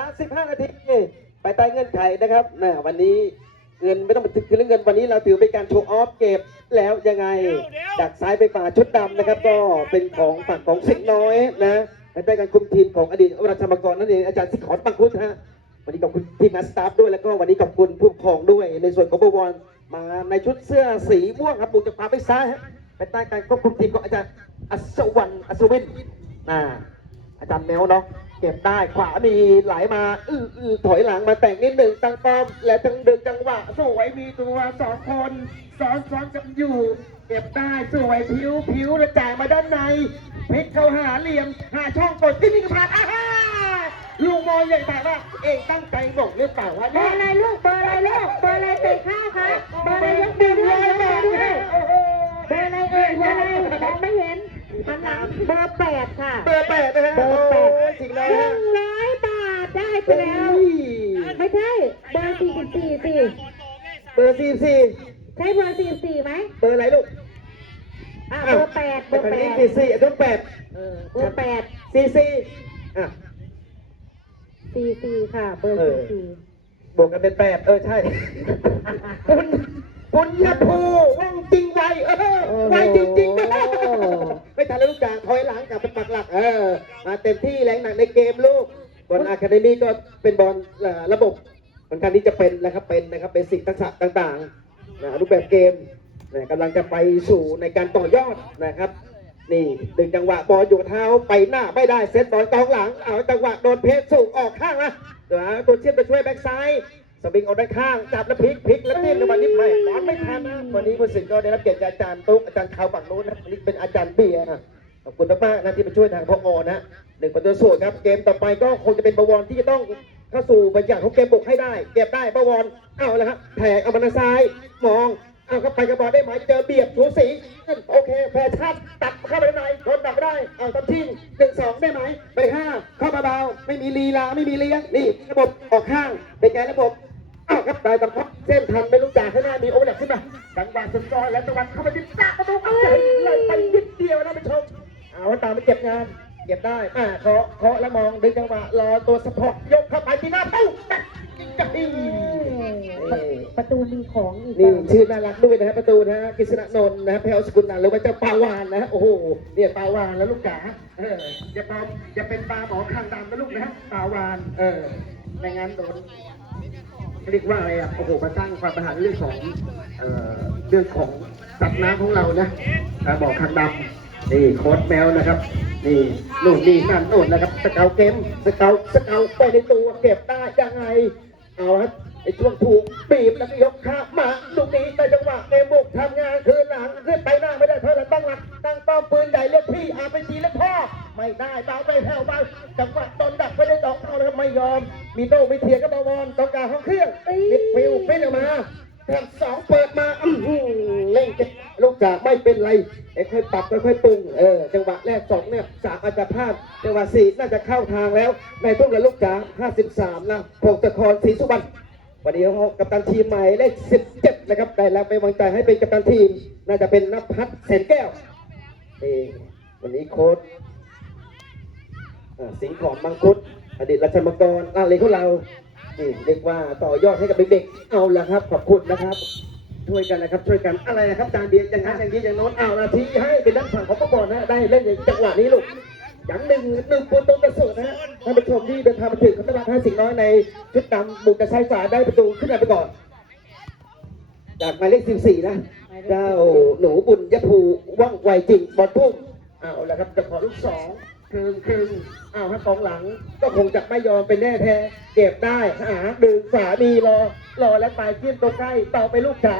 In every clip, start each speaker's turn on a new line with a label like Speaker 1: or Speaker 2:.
Speaker 1: 15 นาที ไปใต้เงื่อนไขนะครับนะวันนี้เงินไม่ต้องไปถึงเรื่องเงินวันนี้เราถือเป็นการโชว์ออฟเก็บแล้วยังไงจากซ้ายไปฝ่าชุดดำนะครับ ก็เป็นของฝั่งของสิงห์น้อยนะและได้การคุมทีมของอดีตราชมังกรนั่นเองอาจารย์สิขอนปังคุดฮะวันนี้ขอบคุณทีมงานสตาฟด้วยแล้วก็วันนี้ขอบคุณผู้ปกครองด้วย ในส่วนของบวรมาในชุดเสื้อสีม่วงครับบุกจากขวาไปซ้ายฮะภายใต้การควบคุมทีมของอาจารย์อัศวรรณอัศวินอ่าอาจารย์แมวเนาะ เก็บได้ขวามีไหลมาอื้ออื้อถอยหลังมาแต่งนิดหนึ่งตั้งป้อม และทั้งดึงจังหวะสวยมีตัวสองคนซ้อนซ้อนกันอยู่ เก็บได้สวยผิวผิวและจ่ายมาด้านในพลิกเข้าหาเหลี่ยม หาช่องกดที่นี่กระพานอาฮ่าลูกมองใหญ่แต่ว่า เองตั้งใจบอกหรือเปล่าว่า
Speaker 2: เบอร์อะไรลูกเบอร์อะไรลูกเบอร์อะไรใส่ข้าวคะเบอร์อะไรยกมือด้วยยกมือด้วย
Speaker 1: โอ้โห
Speaker 2: เบอร์อะไรเอ่ยเบอร์อะไรมองไม่เห็นหันหลังเบอร์แปดค่ะ
Speaker 1: เบอร์แปดนะฮะ
Speaker 2: เบอร์แปด
Speaker 1: โอ้ยจริง
Speaker 2: ห
Speaker 1: แล้ว
Speaker 2: นึ่
Speaker 1: ฮะ
Speaker 2: งร้อยบาทได้ไปแล้ว
Speaker 1: โอ้ย
Speaker 2: ไม่ใช่เบอร์สี่สิบสี่สิ
Speaker 1: เบอร์สี่สี่
Speaker 2: ใช่เบอร์สี่สิบสี่ไหม
Speaker 1: เบอร์อะไรลูก
Speaker 2: อะเบอร์แปดเบอร์แปด
Speaker 1: สี่สี่ต้นแปด
Speaker 2: เออเบอร์แปด
Speaker 1: สี่สี่อะ
Speaker 2: สี่สี่ ค่ะ เบอร์
Speaker 1: เอ
Speaker 2: สี่
Speaker 1: อ
Speaker 2: สี่
Speaker 1: บวกกันเป็นแปดเออใช่คุณคุณยาภูว่องจริงไวเออไวจริงๆไม่ทันแล้วลูกจ่าถอยหลังกลับไปปักหลัก เออมาเต็มที่แรงหนักในเกมลูกบอลอะคาเดมี่ก็เป็นบอลเอ่อระบบค่อนข้างที่จะเป็นนะครับเป็นนะครับเป็นสิ่งทักษะต่างๆนะรูปแบบเกมนะกำลังจะไปสู่ในการต่อยอดนะครับ นี่ดึงจังหวะบอลอยู่เท้าไปหน้าไม่ได้เซตบอลกองหลังเอาจังหวะโดนเพชรสูงออกข้างนะเดี๋ยวตัวเชียบไปช่วยแบ็กซ้ายสวิงออกด้านข้างจับแล้วพลิกพลิกแล้วนิ่มในวันนี้ไม่บอลไม่ทันนะวันนี้ผู้สินก็ได้รับเกียรติจากอาจารย์ตุ๊กอาจารย์ขาวฝั่งนู้นนะนนี้เป็นอาจารย์เบียร์นะขอบคุณมากๆนะที่มาช่วยทางพอนะหนึ่งประตูสูตรครับเกมต่อไปก็คงจะเป็นบวรที่จะต้องเข้าสู่บรรยากาศของเกมบุกให้ได้ เก็บได้บวรเอาแล้วครับแผกเอามาทางซ้ายมอง เอาเข้าไปกระบอกได้ไหมเจอเบียดสูสีโอเคแฟชั่นตัดเข้าไปด้านในโดนดักไม่ได้เอาตัดทิ้งหนึ่งสองได้ไหมไปห้าเข้ามาเบาไม่มีลีลาไม่มีเลี้ยงนี่ระบบออกข้างเป็นไงระบบอ้าวครับได้ตำพักเส้นทันไม่รู้จ่าข้างหน้ามีโอเวอร์แลปขึ้นมาจังหวะสุดซอยแล้วจังหวะเข้าไปที่ตาประตูเอาใจเลยไปนิดเดียวนะผู้ชมเอาตามไปเก็บงานเก็บได้อ่าเคาะเคาะแล้วมองดึงจังหวะรอตัวสปอร์ตยกเข้าไปที่หน้าปุ๊บจังนี่
Speaker 2: ประตูมีของอีก
Speaker 1: นี่ชื่อน่ารักด้วยนะฮะประตูนะฮะกฤษณนนท์นะฮะแพลวสกุลนันท์หรือว่าเจ้าปลาวานนะฮะโอ้โหเนี่ยปลาวานแล้วลูกจ๋าเอออย่าปลอมอย่าเป็นปลาหมอคางดำนะลูกนะฮะปลาวาน เออในงานโดนเรียกว่าอะไรอะโอ้โหมาสร้างความปัญหาเรื่องของเอ่อเรื่องของสัตว์น้ำของเรานะปลาหมอคางดำนี่โค้ดแมวนะครับนี่นู่นนี่นั่นนู่นนะครับสเกลเกมสเกลสเกลไปในตัวเก็บได้ยังไงเอาครับ ไอ้ช่วงถูกบีบแล้วก็ยกขามาลูกนี้แต่จังหวะเกมบุกทำงานคืนหลังขึ้นไปหน้าไม่ได้เท่าไหร่ตั้งหลักตั้งป้าปืนใหญ่เรียกพี่อาไปจีเรียกพ่อไม่ได้เบาไปแผ่วเบาจังหวะตอนดักไม่ได้ดอกเท่าแล้วไม่ยอม มีโต้ไม่เทียงกับบอลต้องการห้องเครื่องมิดฟิวฟินออกมาแถมสองเปิดมาอื้อหือเล่นเก็บลูกจากไม่เป็นไรไอ้ค่อยปรับค่อยปรุงเออจังหวะแรกสองเนี่ยสามอาจจะพลาดจังหวะสี่น่าจะเข้าทางแล้ว ในทุ่งละลูกจ๋า53นะพงศธรศรีสุวรรณ วันนี้เขากัปตันทีมใหม่เลข17นะครับได้รับไปวางใจให้เป็นกัปตันทีม น่าจะเป็นนภัสเสนแก้ววันนี้โค้ชอ่าสิงห์ของมังคุดอดีตรัชมังกรอะไรของเรานี่เรียกว่าต่อยอดให้กับเด็กๆเอาละครับ ขอบคุณนะครับ ช่วยกันนะครับช่วยกันอะไรนะครับจานเดียนอย่างนั้นอย่างนี้อย่างโน้นเอาละทีให้เป็นด้านฝั่งของประกอบนะได้เล่นในจังหวะนี้ลูก อย่างหนึ่งหนึ่งประตูกระสุนนะฮะท่านผู้ชมที่เดินทางมาถึงเขาตลาดห้าสิงน้อยในชุดดำบุกกระชายสาได้ประตูขึ้นมาไปก่อน จากหมายเลข14นะเจ้าหนูบุญยภูว่องไวจริงบอลพุ่งเอาละครับจะขอลูกสองคืนคืนเอาฮะกองหลังก็คงจะไม่ยอมเป็นแน่แท้เก็บได้หาดึงฝามีรอรอแล้วไปเทียมตัวใกล้ต่อไปลูกขา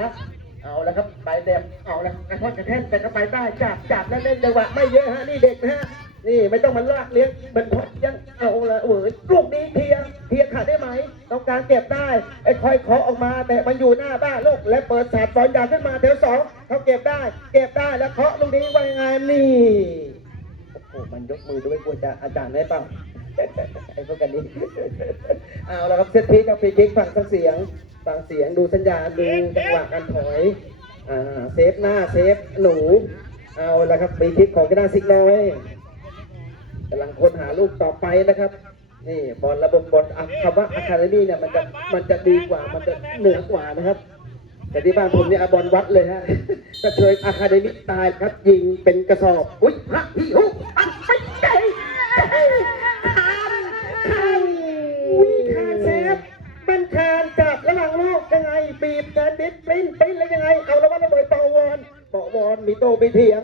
Speaker 1: เอาละครับใบแดงเอาละกระทอกระแทกแต่ก็ไปได้จับจับแล้วเล่นจังหวะไม่เยอะฮะนี่เด็กนะฮะ นี่ไม่ต้องมันลากเลี้ยงมันพอยังเอาละเว้ยลูกนี้เทียเทียขาดได้ไหม ต้องการเก็บได้ไอ้คอยเคาะออกมาแต่มันอยู่หน้าบ้านลูกและเปิดสาดบอลยาวขึ้นมาแถวสองเขาเก็บได้ เก็บได้แล้วเคาะลูกนี้ว่ายังไงนี่โอ้โหมันยกมือด้วยกลัวจะอาจารย์ได้เปล่าไอ้พวกกันนี้เอาละครับเซตพีกับฟรีคิกฟังเสียงฟังเสียงดูสัญญาณดูจังหวะการถอยอ่าเซฟหน้าเซฟหนูเอาละครับฟรีคิกของกระดานซิกน้อย กำลังค้นหาลูกต่อไปนะครับ นี่บอลระบบบอลอคำว่าอะคาเดมี่เนี่ยมันจะมันจะดีกว่ามันจะเหนือกว่านะครับ แต่ที่บ้านผมเนี่ยอบอลวัดเลยฮะกระเทยอะคาเดมี่ตายครับยิงเป็นกระสอบอุ้ยพระพี่หุอันไปเตะคานคานอุ้ยคานเซฟมันคานจับระหว่างลูกยังไงปีบกันดิดปริ้นปริ้นแล้วยังไงเอาแล้วว่าระเบิดเป่าวอนเป่าวอนมีโตไปเถียง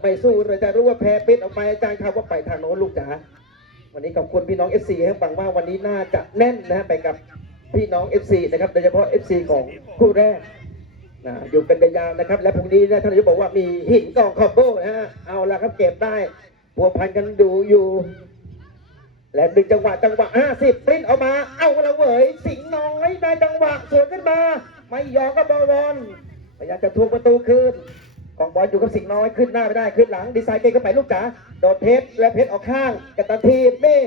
Speaker 1: ไม่สู้เลยจะรู้ว่าแพ้ปิดออกไปอาจารย์ครับว่าไปทางโน้นลูกจ๋าวันนี้ขอบคุณพี่น้อง FC ให้ฟังว่าวันนี้น่าจะแน่นนะไปกับพี่น้อง FC นะครับโดยเฉพาะ FC ของคู่แรกนะอยู่กันยาวนะครับ และพรุ่งนี้นะท่านนายกบอกว่ามีหินกองคอมโบนะฮะเอาละครับเก็บได้พัวพันกันดูอยู่ และดึงจังหวะจังหวะ50ปริ้นออกมา เอาละเวยสิงห์น้อยได้จังหวะสวนขึ้นมา ไม่ยอมกับบอลบอลพยายามจะทวงประตูคืน กองบอลอยู่กับสิงห์น้อยขึ้นหน้าไม่ได้ขึ้นหลัง ดีไซน์เก่งเข้าไปลูกจ๋าโดดเพชรและเพชรออกข้างกระตันทีบนี่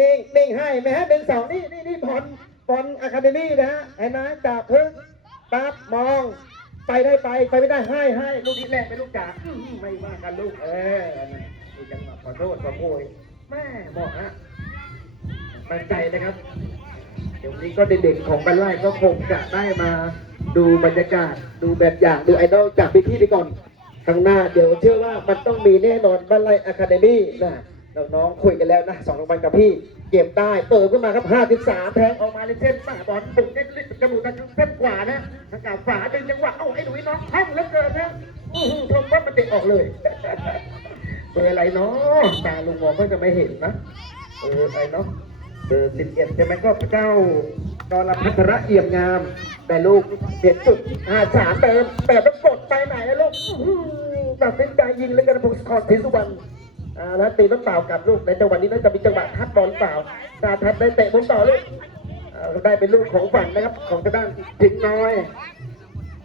Speaker 1: นิ่งนิ่งให้แม่ฮะเป็นสองนี่นี่นี่บอลบอลอะคาเดมี่นะฮะเห็นไหมจับพึ่งปั๊บมอง ไปได้ไปไปไม่ได้ให้ให้ลูกนี้แรกไปลูกจ๋าไม่ว่ากันลูกเออนี่จังหวะขอโทษขอโพยแม่เหมาะฮะมั่นใจนะครับเดี๋ยวนนี้ก็เด็กๆของบ้านไร่ก็คงจะได้มาดูบรรยากาศ ดูแบบอย่าง ดูไอดอลจากพี่ๆไปก่อน ข้างหน้าเดี๋ยวเชื่อว่ามันต้องมีแน่นอนบ้านไร่อะคาเดมี่นะน้องๆคุยกันแล้วนะสองรางวัลกับพี่ เก็บได้เปิดขึ้นมาครับ53แทงออกมาในเส้นป่าบอลปุกเส้นจมูกทางเส้นขวานะทางกาบฝาดึงจังหวะเอ้าไอ้หนุ่ยน้องห้องเลือเกินนะอือหือชมว่ามันเตะออกเลยเบอร์อะไรเนาะตาลุงมองก็จะไม่เห็นนะเออไอเนาะเบอร์สิบเอ็ดใช่ไหมก็เจ้ากรพัทระเอี่ยมงาม แต่ลูกเจ็ดจุดห้าสามเติมแต่ต้องกด ไปไหนนะลูกตัดสินใจยิงเลยกันพงศกรศรีสุวรรณอ่าแล้วตีน้ำเปล่ากลับลูกในจังหวะนี้น่าจะมีจังหวะทัดบอลเปล่าตาทัดได้เตะบอลต่อลูกได้เป็นลูกของฝันนะครับ ของทางด้านถึงน้อย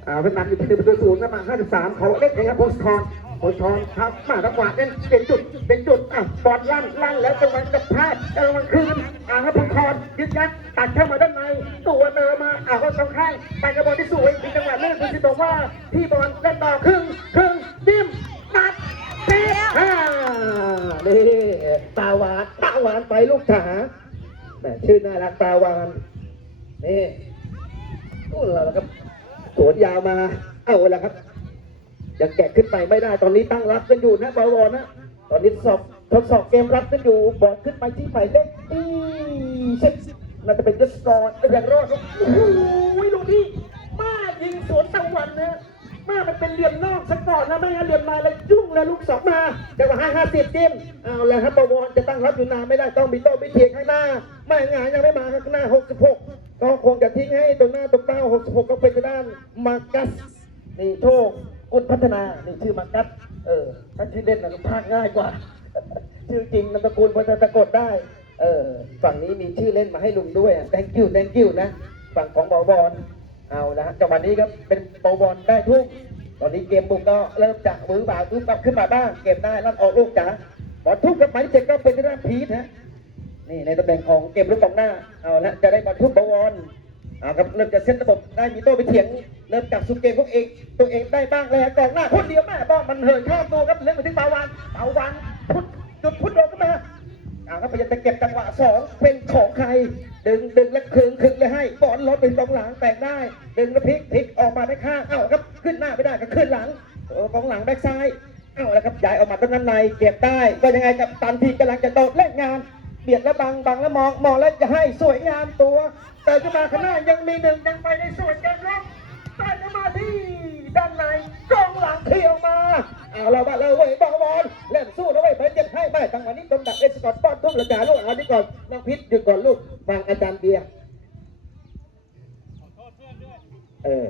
Speaker 1: อ่าเวียดนามอยู่ที่หนึ่งประตูศูนย์นะมา53เขาเล่นเองครับพสทอน โพสทอนครับมาตะกวาดเล่นเป็นจุดเป็นจุดอะบอลลั่นลั่นแล้วจังหวะจะพลาดจังหวะคืนอ่าครับพสทอนยึดยัดตัดเข้ามาด้านในตัวเดินมาอ่าก็สองข้างไปกับบอลที่สวยมีจังหวะเล่นคุณสิบอกว่าพี่บอลเล่นต่อครึ่งครึ่งจิ้มตัดเตะอ่านี่ตาหวานตาหวานไปลูกขาแหมชื่อน่ารักตาหวานนี่โอ้เราแล้วครับสวนยาวมา เอาละครับ ยังแกะขึ้นไปไม่ได้ตอนนี้ตั้งรับกันอยู่นะบอลวอนนะตอนนี้สอบทดสอบเกมรับกันอยู่บอลขึ้นไปที่หมายเลขอีเช็คน่าจะเป็นเดสกอร์ไอ้อย่างรอดครับโอ้โหลูกนี้มายิงสวนตะวันนะมามันเป็นเหลี่ยมนอกซะก่อนนะไม่งั้นเหลี่ยมในแล้วยุ่งเลยลูกสองมาจังหวะห้าห้าสิบเกมเอาและครับบอลวอนจะตั้งรับอยู่นานไม่ได้ต้องมีโต้มีเทียงข้างหน้าไม่งานยังไม่มาข้างหน้าหกสิบหกก็คงจะทิ้งให้ตรงหน้าตรงเป้าหกสิบหกก็เป็นด้านมากัสนี่โชค กุลพัฒนานี่ชื่อมากัดเออถ้าชื่อเล่นนะพากง่ายกว่า ชื่อจริงนามสกุลพอจะสะกดได้ เออฝั่งนี้มีชื่อเล่นมาให้ลุงด้วย thank you thank you นะ ฝั่งของบอลบอลเอาละจังหวะนี้ครับเป็นบอลบอลได้ทุ่มตอนนี้เกมบุกก็เริ่มจะมือบ่าวทุ่มกลับขึ้นมาบ้างเก็บได้ลั่นออกลูกจ๋าบอลทุ่มกับหมายเลขเจ็ดก็เป็นทางด้านพีทฮะนี่ในตำแหน่งของเกมลุกกองหน้าเอาละจะได้บอลทุ่มบบอล เอาครับเริ่มจะเซตระบบได้มีโต้ไปเถียง เริ่มจับสุกเกมพวกเองตัวเองได้บ้างแล้วกองหน้าคนเดียวแม่บ้องมันเหินข้ามตัวครับเล่นไปที่ปาวานปาวานพุทธจุดพุทธโดนเข้ามาเอาครับพยายามจะเก็บจังหวะสองเป็นของใคร ดึงดึงแล้วคึงคึงเลยให้บอลลดเป็นกองหลังแตกได้ ดึงแล้วพลิกพลิกออกมาได้ข้างเอ้าครับขึ้นหน้าไม่ได้ก็ขึ้นหลังกองหลังแบ็คซ้ายเอ้าแล้วครับย้ายออกมาตรงนั้นในเก็บได้ก็ยังไงกับตันทีกำลังจะโดดเล่นงานเบียดแล้วบังบังแล้วมองมองแล้วจะให้สวยงามตัว แต่จะมาข้างหน้ายังมีหนึ่งยังไปในส่วนเกมรับใต้จะมาที่ด้านในกองหลังเที่ยวมาเอาเราบ้าเลยเว้ยบอลบอลเล่นสู้นะเว้ยเพิ่นเจ็บให้ไม่จังวะนี้ตรงดักเอสกอตป้อนทุ่มระจาลูกเอาที่ก่อนน้องพิษหยุดก่อนลูกฟังอาจารย์เบียร์เออ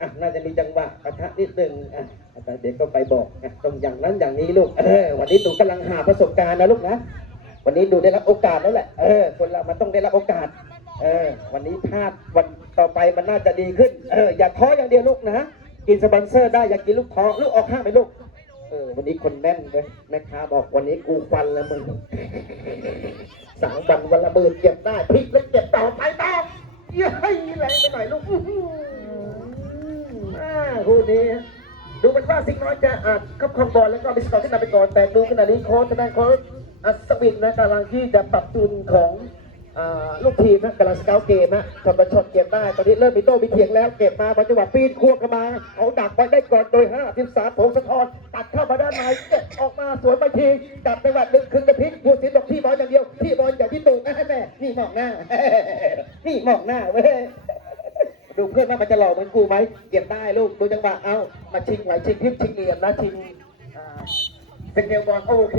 Speaker 1: อะน่าจะมีจังหวะปะทะนิดหนึ่งอะอาจารย์เบียร์ก็ไปบอกอะตรงอย่างนั้นอย่างนี้ลูกเออวันนี้หนูกำลังหาประสบการณ์นะลูกนะวันนี้ดูได้รับโอกาสแล้วแหละเออคนเรามันต้องได้รับโอกาส เออ วันนี้พลาดวันต่อไปมันน่าจะดีขึ้น เออ อย่าท้ออย่างเดียวลูกนะ กินสปอนเซอร์ได้ อย่ากินลูกท้อ ลูกออกข้างไปลูก เออ วันนี้คนแน่นเลยแม่ค้าบอกวันนี้กูฟันแล้วมึงสามวันวันละหมื่นเก็บได้พลิกแล้วเก็บต่อไปต่อเย้ยแรงไปหน่อยลูกอื้อหืออ่าคู่นี้ ดูเหมันว่าสิ่งน้อยจะอาจคับคองบอลแล้วก็มีสกอร์ขึ้นนำไปก่อนแต่ดูขณะนี้โค้ชทางด้านโค้ชอัศวินนะกำลังที่จะปรับจูนของ ลูกทีมนะกำลังสเกลเกมนะช็อตต่อช็อตเก็บได้ ตอนนี้เริ่มมีโต้มีเถียงแล้ว เก็บมาบอลจังหวะปีนควงกันมาเอาดักไว้ได้ก่อนโดย5 13ผงสะทอนตัดเข้ามาด้านในเก็บออกมาสวนไปทีจับจังหวะดึงขึ้นกระพลิกผู้สินบอกที่บอลอย่างเดียว ที่บอลอย่างที่ตูกนะแม่นี่มองหน้า นี่มองหน้าเว้ยดูเพื่อนว่ามันจะหล่อเหมือนกูไหมเก็บได้ลูกดูจังหวะเอามาชิงไหวชิงพริบชิงเหลี่ยมนะชิงอ่า เป็นเกมบอลโอเค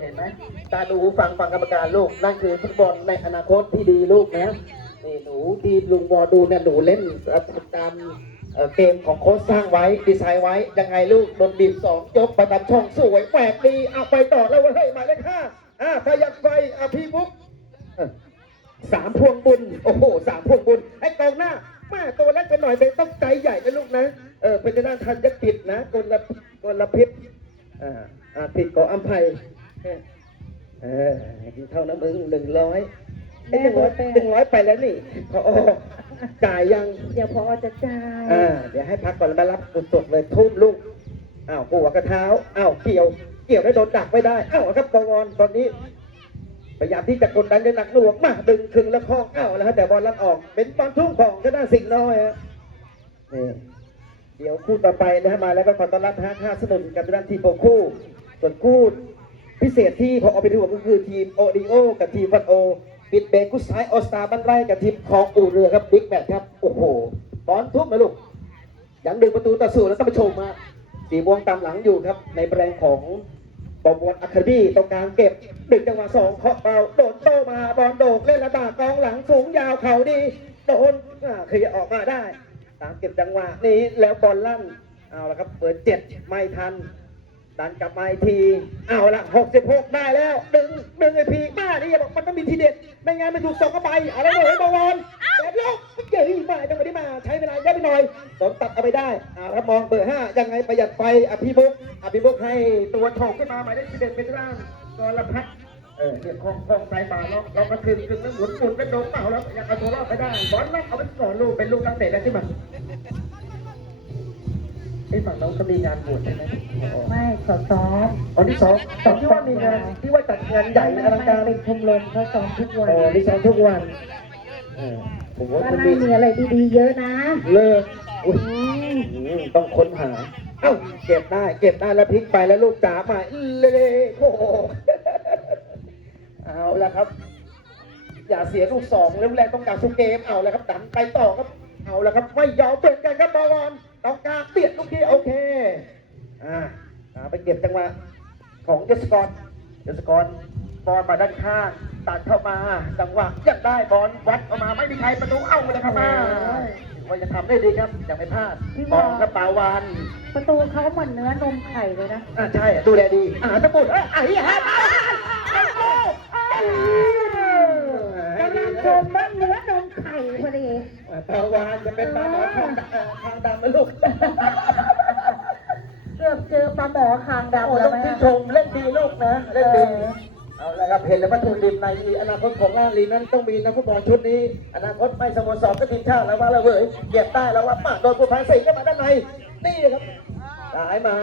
Speaker 1: เห็นไหมตาดูฟังฟังกรรมการลูกนั่นคือฟุตบอลในอนาคตที่ดีลูกนะนี่หนูที่ลุงบอดูเนี่ยหนูเล่นตามเกมของโค้ชสร้างไว้ดีไซน์ไว้ยังไงลูกโดนบีบสองยกประตามช่องสวยแปลกดีเอาไปต่อแล้วเว้ยเฮ้ยหมายเลขห้าอ่าพยักไฟอะพี่บุ๊กสามพวงบุญโอ้โหสามพวงบุญไอ้กองหน้าแม่ตัวเล็กไปหน่อยเป็นต้องใจใหญ่นะลูกนะเออเป็นจะน่าทันจะผิดนะกลกลพิษ อ่าอาจผิดก็อัมภัยเออเออเท่าน้ำมึงหนึ่งร้อยหนึ่งร้อยหนึ่งร้อยไปแล้วนี่พอจ่ายยัง
Speaker 2: เดี๋ยวพอจะจ่าย
Speaker 1: อ่าเดี๋ยวให้พักก่อนแล้วมารับสดๆเลยทุ่มลูกอ้าวหัวกระเท้าอ้าวเกี่ยว เกี่ยวได้โดนดักไม่ได้อ้าวครับบวรตอนนี้พยายามที่จะกดดันจนหนักหน่วงมาดึงคึงแล้วคล้องอ้าวแล้วฮะแต่บอลลัดออก เป็นบอลทุ่งของชนะสิงห์น้อยฮะนี่ เดี๋ยวคู่ต่อไปนะฮะมาแล้วก็ขอต้อนรับฮะห้าสนุนกับด้านทีมโปคู่ ส่วนคู่พิเศษที่พอเอาไปดูก็คือทีมโอดีโอกับทีมฟันโอปิดเบรกคู่ซ้ายออสตาบันไรกับทีมของอู่เรือครับบิ๊กแมตครับโอ้โหบอลทุ่มนะลูกยังดึงประตูต่อสู้แล้วต้องไปชมมาสีม่วงตามหลังอยู่ครับ ในแบรนด์ของบอมบอลอะคาดมี่ตรงกลางเก็บดึงจังหวะสองเคาะเบาโดนโตมาบอลโดกเล่นระบากกองหลังสูงยาวเข่าดีโดนเคลียออกมาได้ ตามเก็บจังหวะนี้แล้วบอลลั่นเอาละครับเปิดเจ็ดไม่ทัน ดันกลับมาอีกทีเอาละ66ได้แล้ว ดึงดึงไอพีมานี่บอกมันต้องมีทีเด็ดไม่งั้นมันถูกส่งเข้าไปเอาละเลยบอลบอลแบบลูกเจ๋ยมาจังหวะนี้มาใช้เวลาเยอะไปหน่อยโดนตัดเอาไปได้เอาละมองเบอร์ห้ายังไงประหยัดไฟอภิบุกอภิบุกให้ตัวถกขึ้นมาหมายเลขสิบเอ็ดเป็นร่างตัวละพัด เออเนี่ยคลองคลองสายป่าล็อกล็อกกระคืนคืนแล้วหมุนหมุนแล้วโดนเป่าแล้วอยากเอาตัวรอดไปได้บอลล็อกเอาไปก่อนลูกเป็นลูกนักเตะได้ที่มันไอ้ฝั่งน้องก็มีงานบวชใช่ไหมอ๋อ
Speaker 2: ไม่ขอซ้อม
Speaker 1: อ๋อที่สองสองที่ว่ามีงานที่ว่าจัดงานใหญ่อลังการ
Speaker 2: เป็นชมรมเขาซ้อมทุกวัน
Speaker 1: อ๋อที่สองทุกวันเออผมว่า
Speaker 2: ว่า
Speaker 1: คุณ
Speaker 2: น่า
Speaker 1: มี
Speaker 2: มีอะไรดีๆเยอะนะ
Speaker 1: เลิกอุ้ย
Speaker 2: อืม
Speaker 1: อืมต้องค้นหา เอ้าเก็บได้ เก็บได้แล้วพลิกไปแล้วลูกจ๋ามาเละโอ้โห เอาละครับ อย่าเสียลูกสองแล้วแรงต้องการสุกเกมเอาละครับดันไปต่อครับ เอาละครับไม่ยอมเปลี่ยนกันครับบอลบอลต้องการเปลี่ยนลูกที่โอเคอ่าอ่าไปเก็บจังหวะของเจสกอนเจสกอนบอลมาด้านข้างตัดเข้ามาจังหวะยังได้บอลวัดออกมาไม่มีใครประตูเอ้าเลยครับมาถือว่าจะทำได้ดีครับยังไม่พลาดบอลกระเป๋าวัน
Speaker 2: ประตูเขาเหมือนเนื้อนมไข่เลยนะ
Speaker 1: อ่าใช่ดูแลดีอ่าตะบุดเอ้ยไอ้ฮะ
Speaker 2: กำลังชมว่าเนื้อนมไข่พอดี
Speaker 1: ปาวานจะเป็นปลาหมอทางดำเอ่อทางดำนะลูก
Speaker 2: เกือบเจอปลาหมอคางดำ
Speaker 1: โอ้
Speaker 2: แล้
Speaker 1: ต้
Speaker 2: ว
Speaker 1: อง
Speaker 2: ไหม
Speaker 1: ชื่นชมเล่นดีลูกนะ เล่นดี เอาละครับเห็นแล้ววัตถุดิบในอนาคตของลาลีนั้นต้องมีนักฟุตบอลชุดนี้ อนาคตไม่สโมสรก็ทีมชาติแล้วว่าแล้วเว้ยเก็บได้แล้วว่าปาโดนผู้พันสี่ก็มาด้านใน นี่ครับ สายมา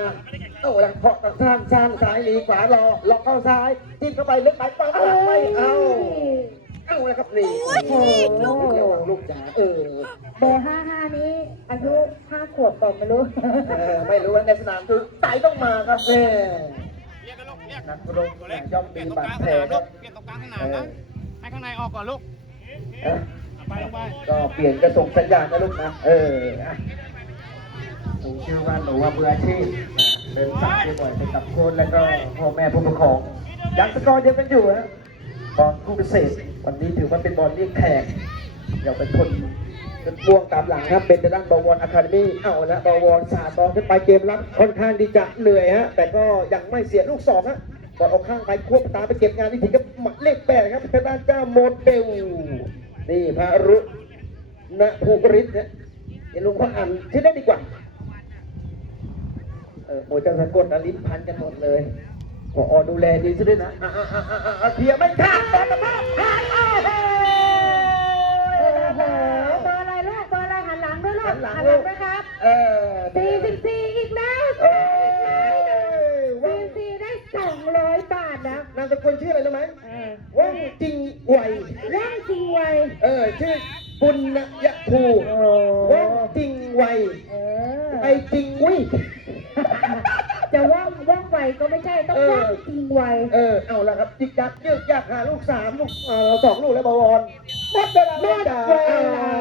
Speaker 1: โอ้ลังเคาะกระซ้างซ้างซ้ายหนีขวารอล็อกเข้าซ้ายจิ้มเข้าไปลึกไปปังหลังไม่เอาเอาเลยครับนี่โอ้โหระวังลูกจ๋าเออ
Speaker 2: เบอร์ห้าห้านี้ อายุห้าขวบก่อนไม่รู้
Speaker 1: เออไม่รู้ว่าในสนามคือสายต้องมาครับแม่นักรบย่อม
Speaker 3: เปลี่ยนตรง
Speaker 1: บาก
Speaker 3: ลาง
Speaker 1: แผ
Speaker 3: ส
Speaker 1: ล
Speaker 3: นาม
Speaker 1: ค
Speaker 3: ลู
Speaker 1: รับ
Speaker 3: กเปลี่ยนตรงกลางสนามนะให้ข้างในออกก่อนลูก
Speaker 1: เอา
Speaker 3: ไปลงไป
Speaker 1: ก็เปลี่ยนกระส่งสัญญาณนะลูกนะ เอออะ หนูชื่อว่าหนูว่ามืออาชีพนะเดินสายบ่อยๆไปกับโค้ชแล้วก็พ่อแม่ผู้ปกครองยังสกอร์เดียวกันอยู่ฮะบอลคู่พิเศษ วันนี้ถือว่าเป็นบอลเรียกแขกเดี๋ยวเป็นคนเป็นบ่วงตามหลังครับเป็นทางด้านบวรอะคาเดมี่เอาละบวรสาดบอลขึ้นไปเกมรับค่อนข้างที่จะเหนื่อยฮะแต่ก็ยังไม่เสียลูกสองฮะบอลเอาข้างไปควบตามไปเก็บงานที่ถึงกับหมัดเลขแปดครับทางด้านเจ้าโมเดลนี่พระรุณภูริศเนี่ยเดี๋ยวลุงเขาอ่านชื่อได้ดีกว่า เออโมจังสะกดนะลิ้นพันกันหมดเลยพอดูแลดีซะด้วยนะเทียไม่ขาดบอลนะพ่าโอ้
Speaker 2: โห
Speaker 1: โห
Speaker 2: เบอร์อะไรลูกเบอร์อะไรหันหลังด้วยลูก
Speaker 1: หันหลัง
Speaker 2: นะครับ
Speaker 1: เออ
Speaker 2: สี่สิบสี่อีกแล้วสี่สี่ได้สองร้อยบาทนะ
Speaker 1: นามสกุลชื่ออะไรรู้ไหม
Speaker 2: เออ
Speaker 1: ว่างจริงไหว
Speaker 2: ร่างสี
Speaker 1: บุญนยะภูว่องจริงไว
Speaker 2: เออ
Speaker 1: ไปจริงวิ
Speaker 2: จะว่องว่องไว ก็ไม่ใช่ต้อง
Speaker 1: เออ
Speaker 2: ว่องจริงไว
Speaker 1: เออ เอาละครับจิกยักยึกยักหาลูกสามลูกเอ่อสองลูกแล้วบวรหมดเวลา
Speaker 2: หมดเวลา